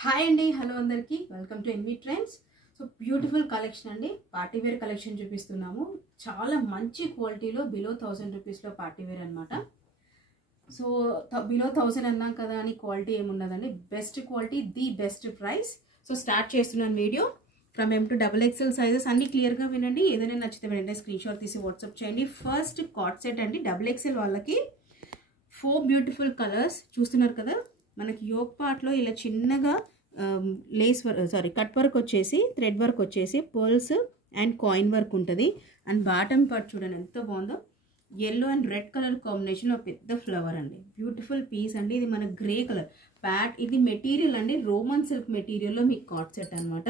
Hi అండి, hello అందరికీ, welcome to NV trends. So beautiful collection అండి, పార్టీ వేర్ కలెక్షన్ చూపిస్తున్నాము. చాలా మంచి క్వాలిటీలో బిలో 1000 రూపీస్లో పార్టీ వేర్ అనమాట. సో బిలో 1000 అన్నాం కదా అని క్వాలిటీ ఏమున్నదండి, best quality, the best price. So start చేస్తున్నాను video. From M to XXL sizes అన్ని క్లియర్గా వినండి. ఏదైనా నచ్చితే వెంటనే స్క్రీన్ షాట్ తీసి వాట్సాప్ చేయండి. ఫస్ట్ కాట్ సెట్ అండి, XXL వాళ్ళకి 4 బ్యూటిఫుల్ కలర్స్ చూస్తున్నారు కదా. మనకి యోక్ పార్ట్లో ఇలా చిన్నగా లేస్ వర్క్ కట్ వర్క్ వచ్చేసి, థ్రెడ్ వర్క్ వచ్చేసి, పర్ల్స్ అండ్ కాయిన్ వర్క్ ఉంటుంది. అండ్ బాటమ్ పార్ట్ చూడండి ఎంత బాగుందో, ఎల్లో అండ్ రెడ్ కలర్ కాంబినేషన్లో పెద్ద ఫ్లవర్ అండి. బ్యూటిఫుల్ పీస్ అండి. ఇది మన గ్రే కలర్ ప్యాట్. ఇది మెటీరియల్ అండి, రోమన్ సిల్క్ మెటీరియల్లో మీకు కాట్ సెట్ అనమాట.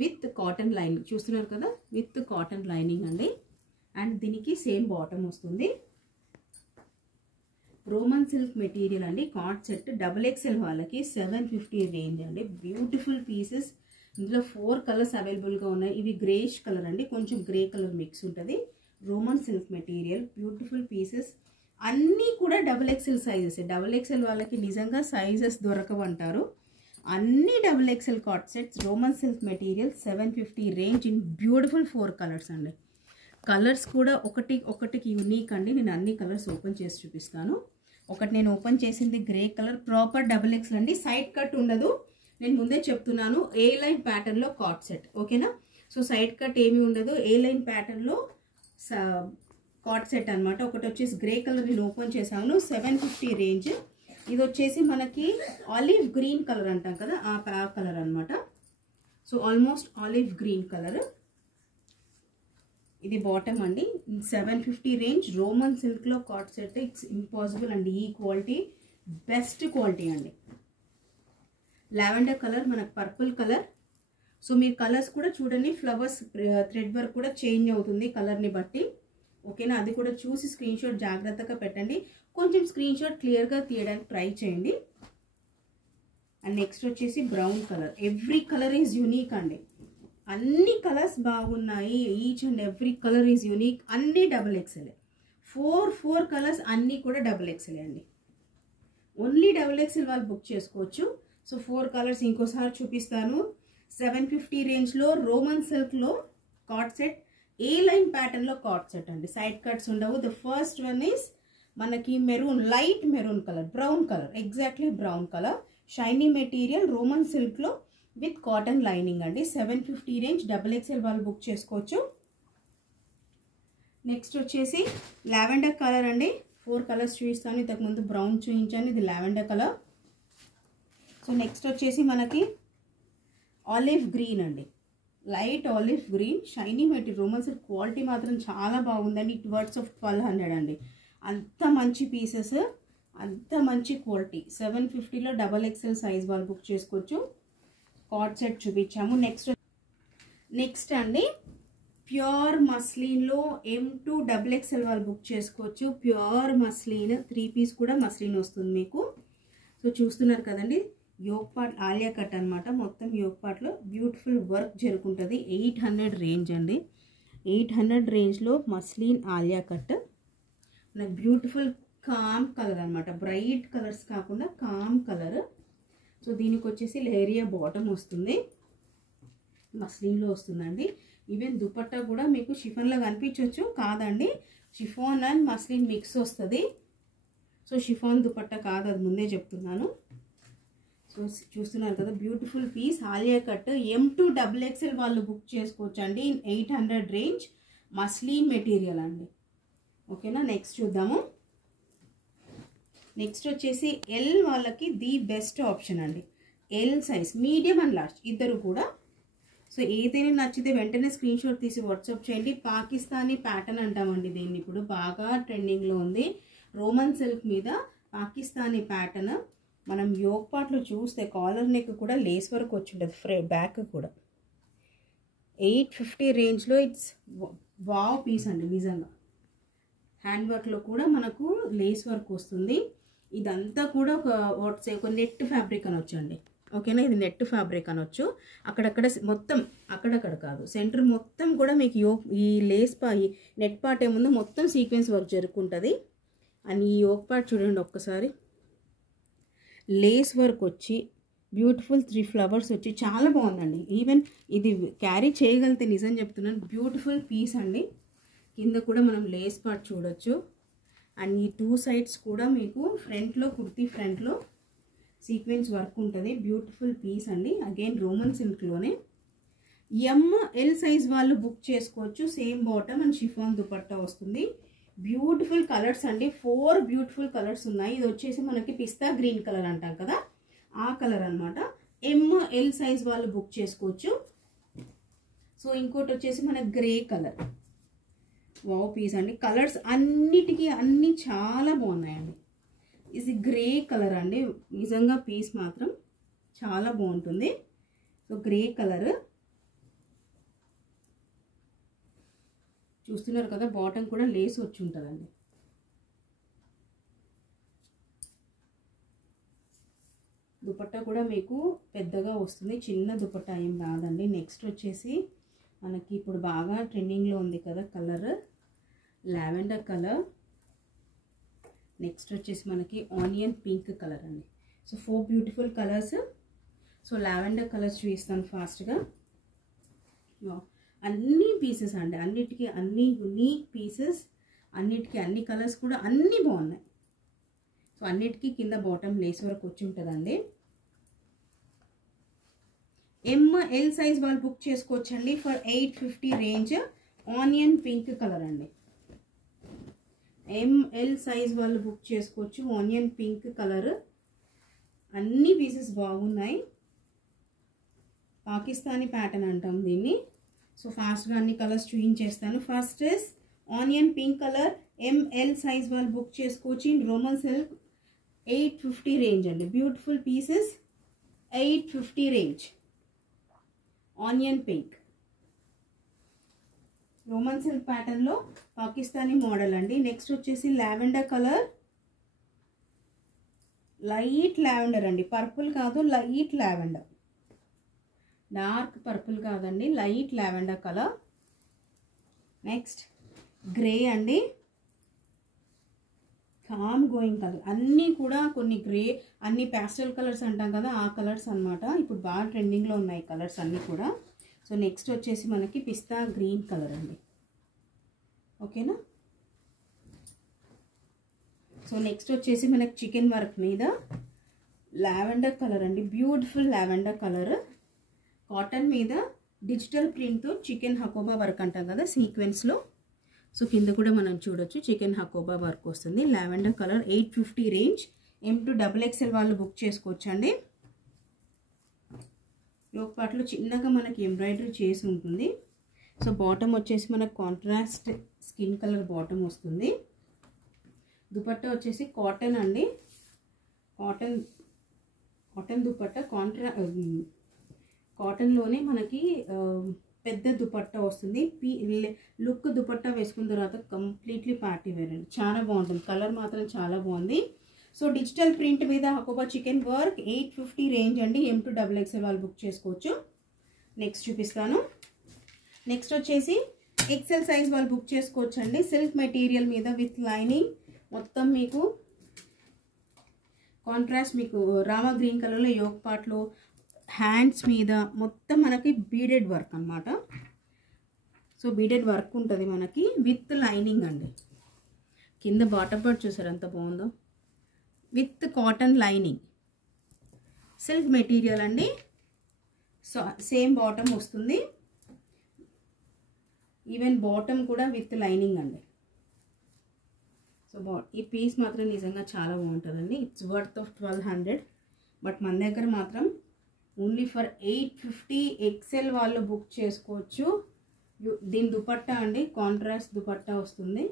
విత్ కాటన్ లైనింగ్ చూస్తున్నారు కదా, విత్ కాటన్ లైనింగ్ అండి. అండ్ దీనికి సేమ్ బాటమ్ వస్తుంది. రోమన్ సిల్క్ మెటీరియల్ అండి, కాట్ సెట్. XXL వాళ్ళకి 750 రేంజ్ అండి. Beautiful pieces. ఇందులో 4 కలర్స్ అవైలబుల్గా ఉన్నాయి. ఇవి గ్రేష్ కలర్ అండి, కొంచెం గ్రే కలర్ మిక్స్ ఉంటుంది. Roman silk material, beautiful pieces. అన్నీ కూడా XXL సైజెస్. XXL వాళ్ళకి నిజంగా సైజెస్ దొరకవంటారు. అన్ని XXL కాట్ sets, Roman silk material, 750 range in beautiful 4 colours అండి. కలర్స్ కూడా ఒకటికి యూనిక్ అండి. నేను అన్ని కలర్స్ ఓపెన్ చేసి చూపిస్తాను. ఒకటి నేను ఓపెన్ చేసింది గ్రే కలర్, ప్రాపర్ XXL అండి. సైడ్ కట్ ఉండదు, నేను ముందే చెప్తున్నాను. ఏ లైన్ ప్యాటర్న్లో కాట్ సెట్, ఓకేనా. సో సైడ్ కట్ ఏమీ ఉండదు, ఏ లైన్ ప్యాటర్న్లో కాట్ సెట్ అనమాట. ఒకటి వచ్చేసి గ్రే కలర్ నేను ఓపెన్ చేశాను, 750 రేంజ్. ఇది వచ్చేసి మనకి ఆలివ్ గ్రీన్ కలర్ అంటాం కదా, ఆ కలర్ అనమాట. So almost olive green colour. ఇది బాటమ్ అండి, 750 రేంజ్. రోమన్ సిల్క్లో కాట్ సెట్, ఇట్స్ ఇంపాసిబుల్ అండి. ఈ క్వాలిటీ బెస్ట్ క్వాలిటీ అండి. లావెండర్ కలర్, మనకు పర్పుల్ కలర్. సో మీరు కలర్స్ కూడా చూడండి, ఫ్లవర్స్ థ్రెడ్ వర్క్ కూడా చేంజ్ అవుతుంది కలర్ని బట్టి, ఓకేనా. అది కూడా చూసి స్క్రీన్ షాట్ జాగ్రత్తగా పెట్టండి. కొంచెం స్క్రీన్ షాట్ క్లియర్గా తీయడానికి ట్రై చేయండి. అండ్ నెక్స్ట్ వచ్చేసి brown colour. Every colour is unique అండి. అన్ని కలర్స్ బాగున్నాయి. Each and every colour is unique. అన్ని XXL. 4 కలర్స్ అన్నీ కూడా XXL అండి. ఓన్లీ XXL వాళ్ళు బుక్ చేసుకోవచ్చు. సో 4 కలర్స్ ఇంకోసారి చూపిస్తాను. 750 రేంజ్లో రోమన్ సిల్క్లో కాట్ సెట్, ఏ లైన్ ప్యాటర్న్లో కాట్ సెట్ అండి. సైడ్ కట్స్ ఉండవు. ద ఫస్ట్ వన్ ఈస్ మనకి maroon, light maroon colour, brown colour, exactly brown colour. Shiny material, Roman సిల్క్లో విత్ కాటన్ లైనింగ్ అండి. 750 రేంజ్, XXL వాళ్ళు బుక్ చేసుకోవచ్చు. నెక్స్ట్ వచ్చేసి లావెండర్ కలర్ అండి. 4 కలర్స్ చూపిస్తాను. ఇంతకుముందు బ్రౌన్ చూపించాను, ఇది లావెండర్ కలర్. సో నెక్స్ట్ వచ్చేసి మనకి ఆలివ్ గ్రీన్ అండి, light olive green, shiny material. Roman silk quality మాత్రం చాలా బాగుందండి. ఇట్ వర్డ్స్ ఆఫ్ 1200 అండి. అంత మంచి పీసెస్, అంత మంచి క్వాలిటీ. 750లో XXL సైజ్ వాళ్ళు బుక్ చేసుకోవచ్చు. కాట్ సెట్ చూపించాము. నెక్స్ట్ అండి ప్యూర్ మస్లిన్లో M to XXL వాళ్ళు బుక్ చేసుకోవచ్చు. ప్యూర్ మస్లిన్, 3 పీస్ కూడా మస్లిన్ వస్తుంది మీకు. సో చూస్తున్నారు కదండి, యోక్ పార్ట్ ఆలియా కట్ అనమాట. మొత్తం యోక్ పార్ట్లో బ్యూటిఫుల్ వర్క్ జరుగుతుంది. 800 రేంజ్ అండి. 800 రేంజ్లో మస్లిన్ ఆలియా కట్. నాకు బ్యూటిఫుల్ కామ్ కలర్ అనమాట. బ్రైట్ కలర్స్ కాకుండా కామ్ కలర్. సో దీనికి వచ్చేసి లేరియా బాటమ్ వస్తుంది, మస్లిన్లో వస్తుందండి. ఈవెన్ దుపట్టా కూడా మీకు షిఫాన్లో కనిపించవచ్చు, కాదండి, షిఫాన్ అండ్ మస్లిన్ మిక్స్ వస్తుంది. సో షిఫాన్ దుపట్టా కాదు, అది ముందే చెప్తున్నాను. సో చూస్తున్నారు కదా, beautiful piece Alia cut. M to XXL వాళ్ళు బుక్ చేసుకోవచ్చు అండి. 800 రేంజ్, మస్లిన్ మెటీరియల్ అండి, ఓకేనా. నెక్స్ట్ చూద్దాము. నెక్స్ట్ వచ్చేసి L వాళ్ళకి ది బెస్ట్ ఆప్షన్ అండి. L size, medium and large ఇద్దరు కూడా. సో ఏదైనా నచ్చితే వెంటనే స్క్రీన్ షాట్ తీసి వాట్సాప్ చేయండి. పాకిస్తానీ ప్యాటర్న్ అంటామండి దీన్ని, ఇప్పుడు బాగా ట్రెండింగ్లో ఉంది. రోమన్ సిల్క్ మీద పాకిస్తానీ ప్యాటర్న్. మనం యోక్ పార్ట్లో చూస్తే కాలర్ నెక్ కూడా లేస్ వర్క్ వచ్చి ఉంటుంది, బ్యాక్ కూడా. 850 రేంజ్లో ఇట్స్ వావ్ పీస్ అండి నిజంగా. హ్యాండ్ వర్క్లో కూడా మనకు లేస్ వర్క్ వస్తుంది. ఇదంతా కూడా ఒక నెట్ ఫ్యాబ్రిక్ అనొచ్చు అండి, ఓకేనా. ఇది నెట్ ఫ్యాబ్రిక్ అనొచ్చు. అక్కడక్కడ మొత్తం, అక్కడక్కడ కాదు, సెంటర్ మొత్తం కూడా మీకు ఈ లేస్ ఈ నెట్ పార్ట్ ఏముందో మొత్తం సీక్వెన్స్ వర్క్ జరుగుతుంటుంది. అండ్ ఈ యోక్ పార్ట్ చూడండి ఒక్కసారి, లేస్ వర్క్ వచ్చి బ్యూటిఫుల్ 3 ఫ్లవర్స్ వచ్చి చాలా బాగుందండి. ఈవెన్ ఇది క్యారీ చేయగలిగితే నిజం చెప్తున్నాను, బ్యూటిఫుల్ పీస్ అండి. కింద కూడా మనం లేస్ పార్ట్ చూడొచ్చు. అండ్ ఈ 2 సైడ్స్ కూడా మీకు ఫ్రంట్లో కుర్తీ ఫ్రంట్లో సీక్వెన్స్ వర్క్ ఉంటుంది. బ్యూటిఫుల్ పీస్ అండి. అగైన్ రోమన్ సిల్క్లోనే. ఎల్ సైజ్ వాళ్ళు బుక్ చేసుకోవచ్చు. Same bottom and chiffon dupatta వస్తుంది. బ్యూటిఫుల్ కలర్స్ అండి. 4 బ్యూటిఫుల్ కలర్స్ ఉన్నాయి. ఇది వచ్చేసి మనకి పిస్తా గ్రీన్ కలర్ అంటాం కదా, ఆ కలర్ అనమాట. ఎల్ సైజ్ వాళ్ళు బుక్ చేసుకోవచ్చు. సో ఇంకోటి వచ్చేసి మన గ్రే కలర్. వావ్ పీస్ అండి. కలర్స్ అన్నిటికీ అన్నీ చాలా బాగున్నాయండి. ఇది గ్రే కలర్ అండి. నిజంగా పీస్ మాత్రం చాలా బాగుంటుంది. సో గ్రే కలర్ చూస్తున్నారు కదా, బాటమ్ కూడా లేస్ వచ్చి ఉంటుందండి. దుపట్టా కూడా మీకు పెద్దగా వస్తుంది, చిన్న దుపట్టా ఏం రాదండి. నెక్స్ట్ వచ్చేసి మనకి ఇప్పుడు బాగా ట్రెండింగ్లో ఉంది కదా కలర్, లావెండర్ కలర్. నెక్స్ట్ వచ్చేసి మనకి ఆనియన్ పింక్ కలర్ అండి. So 4 beautiful colours. So lavender colours చూపిస్తాను ఫాస్ట్గా. అన్ని పీసెస్ అండి, అన్నిటికీ అన్ని యునీక్ పీసెస్, అన్నిటికీ అన్ని కలర్స్ కూడా అన్నీ బాగున్నాయి. సో అన్నిటికీ కింద బాటమ్ లేస్ వరకు వచ్చి ఉంటుందండి. ఎల్ సైజ్ వాళ్ళు బుక్ చేసుకోవచ్చండి for 850 range. Onion pink colour అండి. ఎల్ సైజ్ వాళ్ళు బుక్ చేసుకోవచ్చు. Onion pink colour. అన్ని పీసెస్ బాగున్నాయి. పాకిస్తానీ ప్యాటర్న్ అంటాం దీన్ని. సో ఫాస్ట్గా అన్ని కలర్స్ చూపించేస్తాను. First is onion pink colour. L size వాళ్ళు బుక్ చేసుకోవచ్చు. ఇన్ రోమన్ సిల్క్ 850 రేంజ్ అండి. Beautiful pieces 850 range. Onion pink Roman silk ప్యాటర్న్లో పాకిస్తానీ మోడల్ అండి. నెక్స్ట్ వచ్చేసి లావెండర్ కలర్. లైట్ లావెండర్ అండి, పర్పుల్ కాదు, లైట్ లావెండర్. డార్క్ పర్పుల్ కాదండి, light lavender colour. Next grey అండి, కామ్ గోయింగ్ కలర్. అన్నీ కూడా కొన్ని గ్రే, అన్ని ప్యాస్టల్ కలర్స్ అంటాం కదా, ఆ కలర్స్ అనమాట. ఇప్పుడు బాగా ట్రెండింగ్లో ఉన్నాయి కలర్స్ అన్నీ కూడా. సో నెక్స్ట్ వచ్చేసి మనకి పిస్తా గ్రీన్ కలర్ అండి. ఓకేనా. సో నెక్స్ట్ వచ్చేసి మనకి చికెన్ వర్క్ మీద లావెండర్ కలర్ అండి. Beautiful lavender colour. కాటన్ మీద డిజిటల్ ప్రింట్తో చికెన్ హకోబా వర్క్ అంటాం కదా సీక్వెన్స్లో. సో కింద కూడా మనం చూడొచ్చు చికెన్ హకోబా వర్క్ వస్తుంది. Lavender colour 850 range. M2XXL వాళ్ళు బుక్ చేసుకోవచ్చండి. యోక్ పార్ట్లో చిన్నగా మనకి ఎంబ్రాయిడరీ చేసి ఉంటుంది. సో బాటమ్ వచ్చేసి మనకు కాంట్రాస్ట్ స్కిన్ కలర్ బాటమ్ వస్తుంది. దుపట్టా వచ్చేసి కాటన్ అండి. కాటన్ దుపట్టా. కాటన్లోనే మనకి పెద్ద దుపట్టా వస్తుంది. లుక్ దుపట్టా వేసుకున్న తర్వాత కంప్లీట్లీ పార్టీ వేర్ అండి. చాలా బాగుంటుంది. కలర్ మాత్రం చాలా బాగుంది. సో డిజిటల్ ప్రింట్ మీద హకోబా చికెన్ వర్క్ 850 రేంజ్ అండి. M2XXL వాళ్ళు బుక్ చేసుకోవచ్చు. నెక్స్ట్ చూపిస్తాను. నెక్స్ట్ వచ్చేసి XL సైజ్ వాళ్ళు బుక్ చేసుకోవచ్చు అండి. సిల్క్ మెటీరియల్ మీద విత్ లైనింగ్. మొత్తం మీకు కాంట్రాస్ట్, మీకు రామా గ్రీన్ కలర్లో యోక్ పార్ట్లో హ్యాండ్స్ మీద మొత్తం మనకి బీడెడ్ వర్క్ అనమాట. సో బీడెడ్ వర్క్ ఉంటుంది మనకి విత్ లైనింగ్ అండి. కింద బాటమ్ పార్ట్ చూసారు ఎంత బాగుందో, with cotton lining. Silk material అండి. సో సేమ్ బాటమ్ వస్తుంది. ఈవెన్ బాటమ్ కూడా విత్ లైనింగ్ అండి. సో ఈ పీస్ మాత్రం నిజంగా చాలా బాగుంటుందండి. It's worth of 1200. బట్ మన దగ్గర మాత్రం ఓన్లీ ఫర్ 850 XL వాళ్ళు బుక్ చేసుకోవచ్చు. దీని దుపట్టా అండి కాంట్రాస్ట్ దుపట్టా వస్తుంది.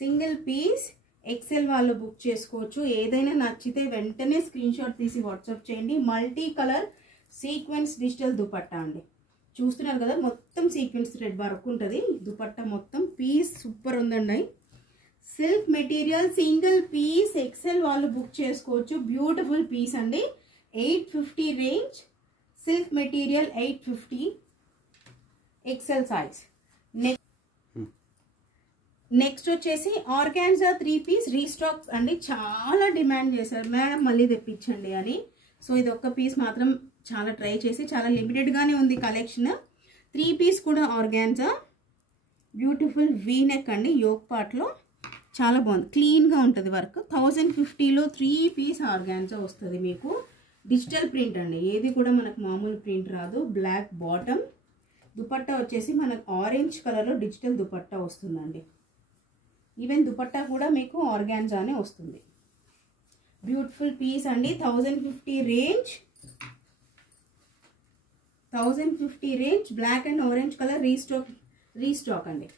సింగిల్ పీస్ XL వాళ్ళు బుక్ చేసుకోవచ్చు. ఏదైనా నచ్చితే వెంటనే స్క్రీన్ షాట్ తీసి వాట్సాప్ చేయండి. Multi colour sequence digital dupatta అండి. చూస్తున్నారు కదా, మొత్తం సీక్వెన్స్ థ్రెడ్ వర్క్ ఉంటుంది దుపట్టా మొత్తం. పీస్ సూపర్ ఉందండి. Silk material single piece XL వాళ్ళు బుక్ చేసుకోవచ్చు. బ్యూటిఫుల్ పీస్ అండి. 850 range. Silk material 850 XL size. Next వచ్చేసి ఆర్గాన్జా 3 పీస్ రీస్టాక్ అండి. చాలా డిమాండ్ చేశారు మేడం మళ్ళీ తెప్పించండి అని. సో ఇది ఒక్క పీస్ మాత్రం చాలా ట్రై చేసి, చాలా లిమిటెడ్గానే ఉంది కలెక్షన్. 3 పీస్ కూడా ఆర్గాన్జా, బ్యూటిఫుల్ వీ నెక్ అండి, యోక్ పార్ట్లో చాలా బాగుంది, క్లీన్గా ఉంటుంది వర్క్. 1050లో 3 పీస్ ఆర్గాన్జా వస్తుంది మీకు. డిజిటల్ ప్రింట్ అండి, ఏది కూడా మనకు మామూలు ప్రింట్ రాదు. బ్లాక్ బాటమ్, దుపట్టా వచ్చేసి మనకు ఆరెంజ్ కలర్లో డిజిటల్ దుపట్టా వస్తుందండి. ఈవెన్ దుపట్టా కూడా మీకు ఆర్గాన్జానే వస్తుంది. బ్యూటిఫుల్ పీస్ అండి. 1050 range, 1050 range. Black and orange colour restock అండి.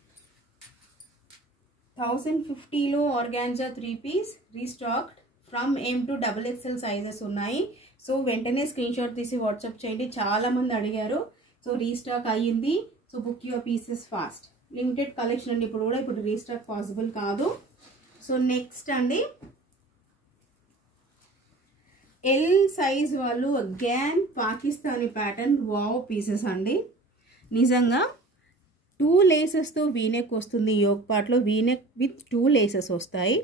1050లో organza 3 piece restocked from M to XXL sizes ఉన్నాయి. సో వెంటనే స్క్రీన్ షాట్ తీసి వాట్సాప్ చేయండి, చాలామంది అడిగారు. సో రీస్టాక్ అయ్యింది. So book your pieces fast. Limited collection అండి, ఇప్పుడు రీస్టాక్ పాసిబుల్ కాదు. సో నెక్స్ట్ అండి, ఎల్ సైజ్ వాళ్ళు again Pakistani pattern wow pieces అండి. నిజంగా 2 లేసెస్తో వీనెక్ వస్తుంది. యోక్ పార్ట్లో వీనెక్ విత్ 2 లేసెస్ వస్తాయి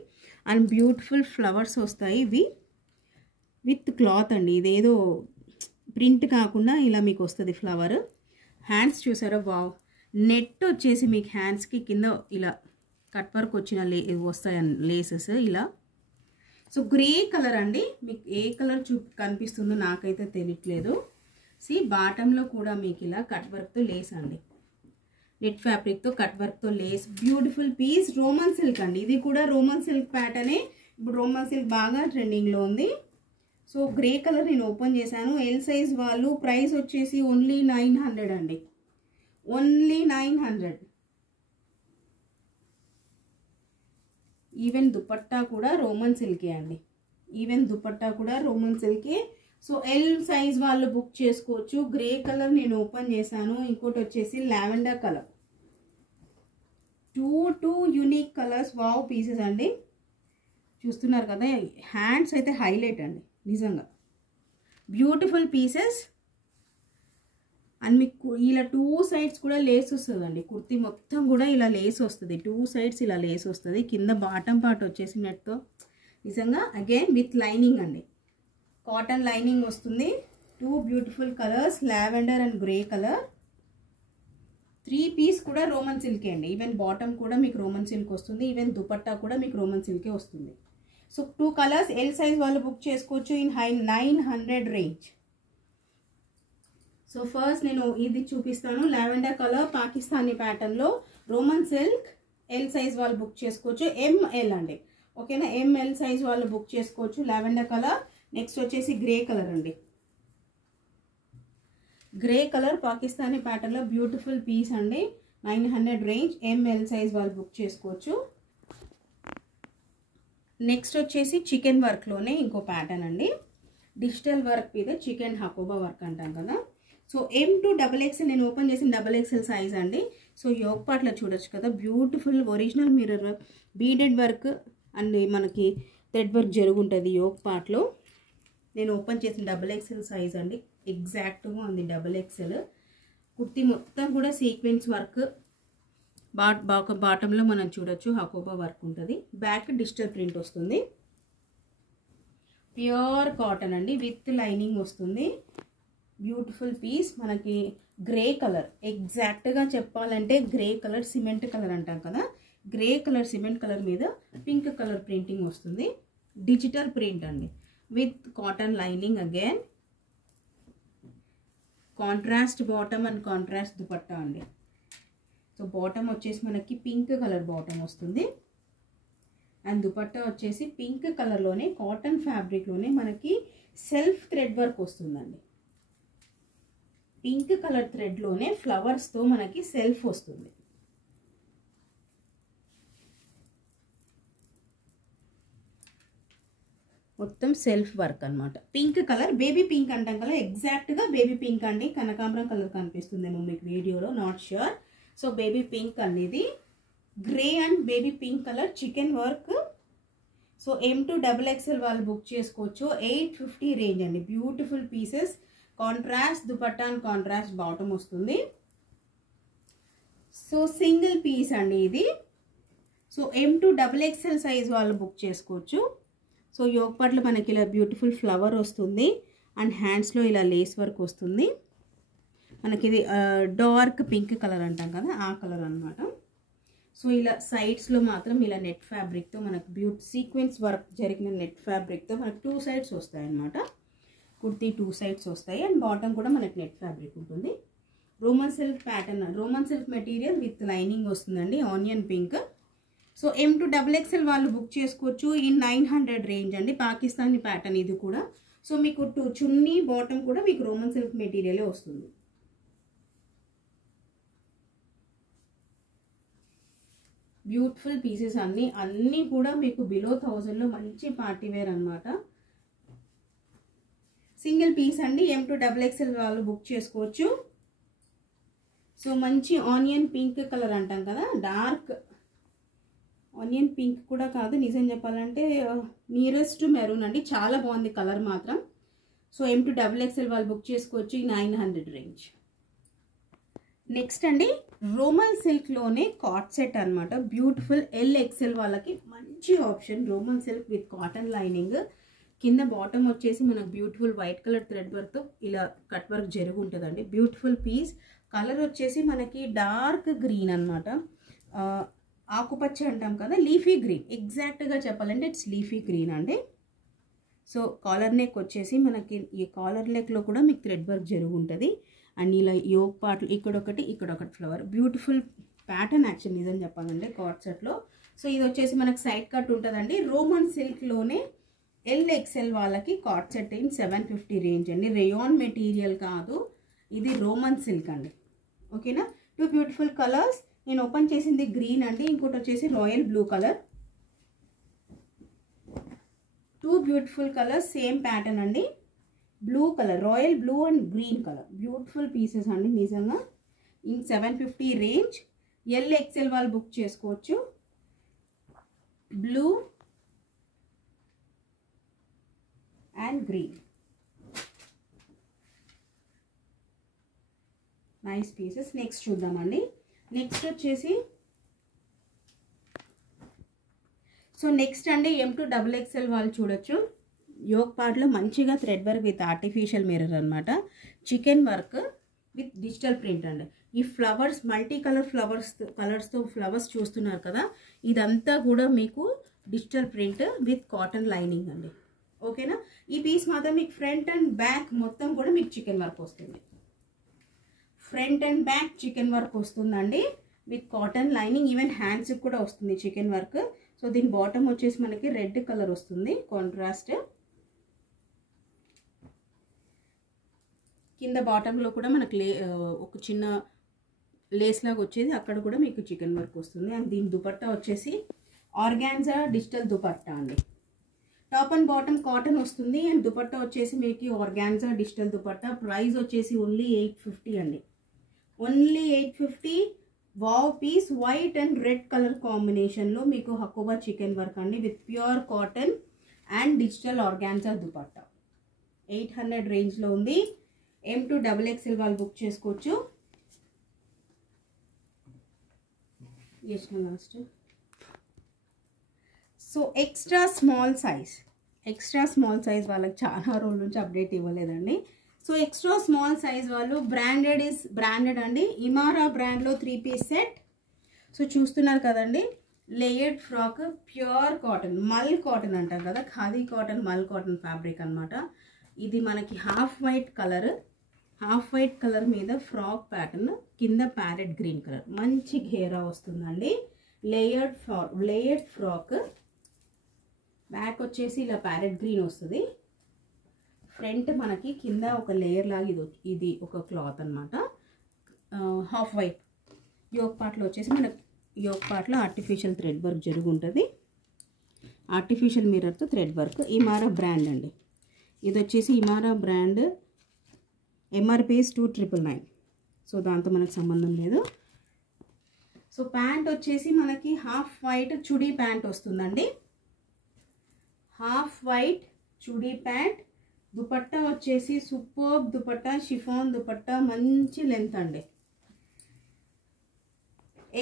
అండ్ బ్యూటిఫుల్ ఫ్లవర్స్ వస్తాయి. ఇవి విత్ క్లాత్ అండి, ఇదేదో ప్రింట్ కాకుండా ఇలా మీకు వస్తుంది ఫ్లవర్. హ్యాండ్స్ చూసారా, వావ్. నెట్ వచ్చేసి మీకు హ్యాండ్స్కి కింద ఇలా కట్ వర్క్ వచ్చిన వస్తాయి లేసెస్ ఇలా. సో గ్రే కలర్ అండి, మీకు ఏ కలర్ కనిపిస్తుందో నాకైతే తెలియట్లేదు. బాటంలో కూడా మీకు ఇలా కట్ వర్క్తో లేస్ అండి, నెట్ ఫ్యాబ్రిక్తో కట్ వర్క్తో lace. Beautiful piece. Roman silk అండి, ఇది కూడా రోమన్ సిల్క్ ప్యాటర్నే. ఇప్పుడు రోమన్ సిల్క్ బాగా ట్రెండింగ్లో ఉంది. సో గ్రే కలర్ నేను ఓపెన్ చేశాను. ఎల్ సైజ్ వాళ్ళు ప్రైస్ వచ్చేసి ఓన్లీ 900 అండి, ఓన్లీ 900. ఈవెన్ దుపట్టా కూడా రోమన్ సిల్కే అండి, ఈవెన్ దుపట్టా కూడా రోమన్ సిల్కే. సో ఎల్ సైజ్ వాళ్ళు బుక్ చేసుకోవచ్చు. గ్రే కలర్ నేను ఓపెన్ చేశాను. ఇంకోటి వచ్చేసి lavender colour. 2 unique colours, wow pieces అండి. చూస్తున్నారు కదా, హ్యాండ్స్ అయితే హైలైట్ అండి నిజంగా. బ్యూటిఫుల్ పీసెస్ అండ్ మీకు ఇలా 2 సైడ్స్ కూడా లేస్ వస్తుందండి. కుర్తీ మొత్తం కూడా ఇలా లేస్ వస్తుంది, 2 సైడ్స్ ఇలా లేస్ వస్తుంది. కింద బాటమ్ పార్ట్ వచ్చేసి నెట్తో నిజంగా అగైన్ విత్ లైనింగ్ అండి, కాటన్ లైనింగ్ వస్తుంది. 2 beautiful colours, lavender and grey colour. 3 piece కూడా రోమన్ సిల్కే అండి. ఈవెన్ బాటమ్ కూడా మీకు రోమన్ సిల్క్ వస్తుంది, ఈవెన్ దుపట్టా కూడా మీకు రోమన్ సిల్కే వస్తుంది. సో 2 కలర్స్, ఎల్ సైజ్ వాళ్ళు బుక్ చేసుకోవచ్చు ఇన్ 900 రేంజ్. సో ఫస్ట్ నేను ఇది చూపిస్తాను, లావెండర్ కలర్ పాకిస్తానీ ప్యాటర్న్లో రోమన్ సిల్క్. ఎల్ సైజ్ వాళ్ళు బుక్ చేసుకోవచ్చు, ML అండి, ఓకేనా. ML సైజ్ వాళ్ళు బుక్ చేసుకోవచ్చు, లావెండర్ కలర్. నెక్స్ట్ వచ్చేసి గ్రే కలర్ అండి, గ్రే కలర్ పాకిస్తానీ ప్యాటర్న్లో బ్యూటిఫుల్ పీస్ అండి. 900 రేంజ్, ML సైజ్ వాళ్ళు బుక్ చేసుకోవచ్చు. నెక్స్ట్ వచ్చేసి చికెన్ వర్క్లోనే ఇంకో ప్యాటర్న్ అండి, డిజిటల్ వర్క్ మీద చికెన్ హకోబా వర్క్ అంటాం కదా. సో M to XXL నేను ఓపెన్ చేసిన XXL సైజ్ అండి. సో యోక్ పార్ట్లో చూడొచ్చు కదా, beautiful original mirror beaded work and మనకి థ్రెడ్ వర్క్ జరుగుంటుంది యోక్ పార్ట్లో. నేను ఓపెన్ చేసిన XXL సైజ్ అండి, ఎగ్జాక్ట్గా ఉంది XXL. కుర్తీ మొత్తం కూడా సీక్వెన్స్ వర్క్, బాటంలో మనం చూడొచ్చు హకోబా వర్క్ ఉంటుంది. బ్యాక్ డిజిటల్ ప్రింట్ వస్తుంది. ప్యూర్ కాటన్ అండి, విత్ లైనింగ్ వస్తుంది. Beautiful piece. మనకి గ్రే కలర్, ఎగ్జాక్ట్గా చెప్పాలంటే గ్రే కలర్ సిమెంట్ కలర్ అంటాం కదా, గ్రే కలర్ సిమెంట్ కలర్ మీద పింక్ కలర్ ప్రింటింగ్ వస్తుంది. డిజిటల్ ప్రింట్ అండి with cotton lining. Again contrast bottom and contrast dupatta అండి. సో బాటమ్ వచ్చేసి మనకి పింక్ కలర్ బాటమ్ వస్తుంది అండ్ దుపట్టా వచ్చేసి పింక్ కలర్లోనే కాటన్ ఫ్యాబ్రిక్లోనే మనకి సెల్ఫ్ థ్రెడ్ వర్క్ వస్తుందండి. పింక్ కలర్ థ్రెడ్లోనే ఫ్లవర్స్తో మనకి సెల్ఫ్ వస్తుంది. మొత్తం సెల్ఫ్ వర్క్ అనమాట. పింక్ కలర్, బేబీ పింక్ అంటాం కదా, ఎగ్జాక్ట్గా బేబీ పింక్ అండి. కనకాంబరం కలర్ కనిపిస్తుందేమో మీకు వీడియోలో, not sure. So baby pink అనేది grey and baby pink colour chikan work. So M to XXL వాళ్ళు బుక్ చేసుకోవచ్చు. 850 రేంజ్ అండి. Beautiful pieces, contrast dupatta and contrast bottom వస్తుంది. సో సింగిల్ పీస్ అండి ఇది. So M to XXL size వాళ్ళు book చేసుకోవచ్చు. So yoke పార్ట్లో మనకి ఇలా బ్యూటిఫుల్ ఫ్లవర్ వస్తుంది అండ్ హ్యాండ్స్లో ఇలా లేస్ వర్క్ వస్తుంది. మనకి ఇది డార్క్ పింక్ కలర్ అంటాం కదా, ఆ కలర్ అనమాట. సో ఇలా సైడ్స్లో మాత్రం ఇలా నెట్ ఫ్యాబ్రిక్తో మనకు సీక్వెన్స్ వర్క్ జరిగిన నెట్ ఫ్యాబ్రిక్తో మనకు 2 సైడ్స్ వస్తాయి అన్నమాట. కుర్తీ 2 సైడ్స్ వస్తాయి అండ్ బాటమ్ కూడా మనకి నెట్ ఫ్యాబ్రిక్ ఉంటుంది. Roman silk pattern, Roman silk material with lining వస్తుందండి, ఆనియన్ పింక్. సో M2XXL వాళ్ళు బుక్ చేసుకోవచ్చు ఈ 900 రేంజ్ అండి. పాకిస్తానీ ప్యాటర్న్ ఇది కూడా. సో మీకు చున్నీ బాటమ్ కూడా మీకు రోమన్ సిల్క్ మెటీరియలే వస్తుంది. బ్యూటిఫుల్ పీసెస్ అన్నీ కూడా మీకు బిలో 1000లో మంచి పార్టీ వేర్ అనమాట. సింగిల్ పీస్ అండి, M2XXL వాళ్ళు బుక్ చేసుకోవచ్చు. సో మంచి ఆనియన్ పింక్ కలర్ అంటాం కదా, డార్క్ ఆనియన్ పింక్ కూడా కాదు, నిజం చెప్పాలంటే నియరెస్ట్ మెరూన్ అండి. చాలా బాగుంది కలర్ మాత్రం. సో M2XXL వాళ్ళు బుక్ చేసుకోవచ్చు ఈ 900 రేంజ్. నెక్స్ట్ అండి రోమన్ సిల్క్లోనే కాట్ సెట్ అనమాట. బ్యూటిఫుల్ LXL వాళ్ళకి మంచి option. Roman silk with cotton lining. కింద బాటమ్ వచ్చేసి మనకు బ్యూటిఫుల్ వైట్ కలర్ థ్రెడ్ వర్క్తో ఇలా కట్ వర్క్ జరిగి ఉంటుందండి. Beautiful piece. కలర్ వచ్చేసి మనకి డార్క్ గ్రీన్ అనమాట. ఆకుపచ్చ అంటాం కదా, లీఫీ గ్రీన్. ఎగ్జాక్ట్గా చెప్పాలంటే ఇట్స్ లీఫీ గ్రీన్ అండి. సో కాలర్ నెక్ వచ్చేసి మనకి ఈ కాలర్ నెక్లో కూడా మీకు థ్రెడ్ వర్క్ జరిగి ఉంటుంది. అండ్ ఇలా యోక్ పార్ట్లు ఇక్కడొకటి ఫ్లవర్. బ్యూటిఫుల్ ప్యాటర్న్ యాక్చువల్ నిజం చెప్పాలంటే కాట్ సెట్లో. సో ఇది వచ్చేసి మనకి సైడ్ కట్ ఉంటుందండి. రోమన్ సిల్క్లోనే LXL వాళ్ళకి కాట్ సెట్ ఇన్ 750 రేంజ్ అండి. రేయాన్ మెటీరియల్ కాదు, ఇది రోమన్ సిల్క్ అండి. ఓకేనా. 2 బ్యూటిఫుల్ కలర్స్. నేను ఓపెన్ చేసింది గ్రీన్ అండి, ఇంకోటి వచ్చేసి royal blue colour. 2 beautiful colours, same pattern అండి. Blue colour, royal blue and green colour. Beautiful pieces అండి నిజంగా. In 750 range. LXL వాళ్ళు బుక్ చేసుకోవచ్చు. Blue and green. Nice pieces. Next చూద్దామండి. నెక్స్ట్ వచ్చేసి నెక్స్ట్ అండి M2XXL వాళ్ళు చూడొచ్చు. యోక్ పార్ట్లో మంచిగా thread work with artificial mirror అనమాట. Chikan work with digital print అండి. ఈ ఫ్లవర్స్ మల్టీ కలర్ కలర్స్తో ఫ్లవర్స్ చూస్తున్నారు కదా, ఇదంతా కూడా మీకు digital print with cotton lining అండి. ఓకేనా. ఈ పీస్ మాత్రం మీకు ఫ్రంట్ అండ్ బ్యాక్ మొత్తం కూడా మీకు చికెన్ వర్క్ వస్తుంది. Front and back chikan work వస్తుందండి with cotton lining. Even hands కూడా వస్తుంది చికెన్ వర్క్. సో దీని బాటమ్ వచ్చేసి మనకి రెడ్ కలర్ వస్తుంది కాంట్రాస్ట్. కింద బాటంలో కూడా మనకి ఒక చిన్న లేస్ లాగా వచ్చేది, అక్కడ కూడా మీకు చికెన్ వర్క్ వస్తుంది. అండ్ దీని దుపట్టా వచ్చేసి ఆర్గాన్జా డిజిటల్ దుపట్టా అండి. టాప్ అండ్ బాటమ్ కాటన్ వస్తుంది అండ్ దుపట్టా వచ్చేసి మీకు ఆర్గాన్జా డిజిటల్ దుపట్టా. ప్రైస్ వచ్చేసి ఓన్లీ 850 అండి. Only 850. Wow piece. White and red colour కాంబినేషన్లో మీకు హకోబా చికెన్ వర్క్ అండి with pure cotton and digital organza dupatta. 800 రేంజ్లో ఉంది. M2XXL వాళ్ళు బుక్ చేసుకోవచ్చు. Last. So extra small size వాళ్ళకి చాలా రోజుల నుంచి అప్డేట్ ఇవ్వలేదండి. సో ఎక్స్ట్రా స్మాల్ సైజ్ వాళ్ళు బ్రాండెడ్ అండి. ఇమారా బ్రాండ్లో 3 పీస్ సెట్. సో చూస్తున్నారు కదండి, layered frock, pure cotton, mul cotton అంటారు కదా, khadi cotton, mul cotton fabric అనమాట. ఇది మనకి హాఫ్ వైట్ కలర్ మీద ఫ్రాక్ ప్యాటర్న్, కింద ప్యారెట్ గ్రీన్ కలర్, మంచి ఘేరా వస్తుందండి. Layered frock. బ్యాక్ వచ్చేసి ఇలా ప్యారెట్ గ్రీన్ వస్తుంది. ఫ్రంట్ మనకి కింద ఒక లేయర్ లాగా ఇది ఒక క్లాత్ అనమాట. Half white. యోక్ పార్ట్లో వచ్చేసి మనకి యోక్ పార్ట్లో ఆర్టిఫిషియల్ థ్రెడ్ వర్క్ జరిగి ఉంటుంది. ఆర్టిఫిషియల్ మిర్రర్తో థ్రెడ్ వర్క్. ఇమారా బ్రాండ్ అండి. ఇది వచ్చేసి ఇమారా బ్రాండ్. MRP 2999. సో దాంతో మనకు సంబంధం లేదు. సో ప్యాంట్ వచ్చేసి మనకి హాఫ్ వైట్ చుడీ ప్యాంట్ వస్తుందండి. Half white chudi pant. Dupatta వచ్చేసి సూపర్బ్ దుపట్టా, షిఫాన్ దుపట్టా, మంచి లెంత్ అండి.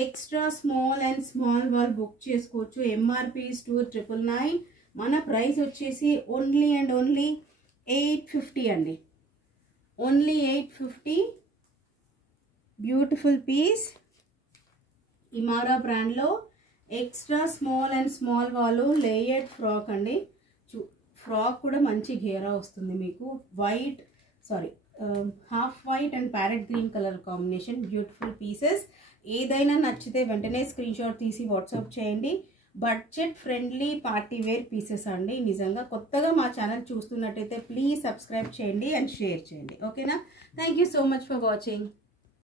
ఎక్స్ట్రా స్మాల్ వాళ్ళు బుక్ చేసుకోవచ్చు. MRP 2999. మన ప్రైస్ వచ్చేసి ఓన్లీ అండ్ ఓన్లీ 850 అండి, ఓన్లీ 850. బ్యూటిఫుల్ పీస్, ఇమారా బ్రాండ్లో ఎక్స్ట్రా స్మాల్ అండ్ స్మాల్ వాళ్ళు లేయర్డ్ ఫ్రాక్ అండి. ఫ్రాక్ కూడా మంచి ఘేరా వస్తుంది మీకు. White half white and parrot green colour combination. Beautiful pieces. ఏదైనా నచ్చితే వెంటనే స్క్రీన్ షాట్ తీసి వాట్సాప్ చేయండి. Budget friendly party wear pieces అండి. నిజంగా కొత్తగా మా ఛానల్ చూస్తున్నట్టయితే ప్లీజ్ సబ్స్క్రైబ్ చేయండి అండ్ షేర్ చేయండి. ఓకేనా? Thank you so much for watching.